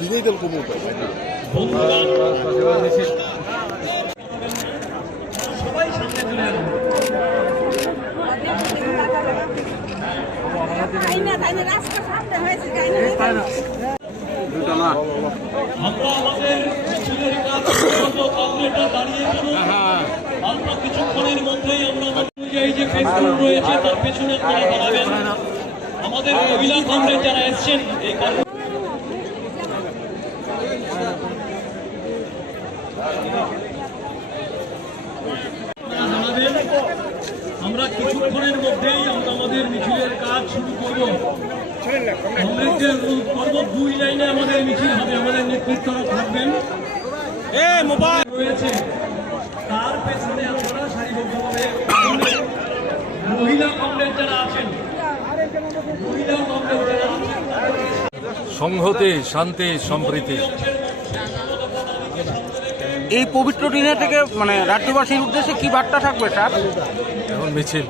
দিনেই তেল কমে সবাই সামনে চলে যাবে। আমরা আমাদের মিছিলের কাজ দাঁড়িয়ে আমরা কিছুক্ষণের মধ্যেই আমরা অনুযায়ী যে ফেসবুক রয়েছে তার পেছনে আপনারা দাঁড়াবেন। আমাদের মহিলা কংগ্রেস যারা এসছেন এই জানাবেন। আমরা কিছুক্ষণের মধ্যেই আমরা আমাদের মিছিলের কাজ শুরু করব। কংগ্রেসদের অনুরোধ করবো 2 লাইনে আমাদের মিছিল হবে, আমাদের নেতৃত্বরা থাকবেন। মোবাইল রয়েছে তার পেছনে আপনারা সারিবদ্ধভাবে মহিলা কংগ্রেস যারা আছেন, মহিলা কংগ্রেস যারা আছেন সংহতি, শান্তি, সম্প্রীতি। এই পবিত্র দিনে থেকে মানে রাজ্যবাসীর উদ্দেশ্যে কি বার্তা থাকবে স্যার? এখন মিছিল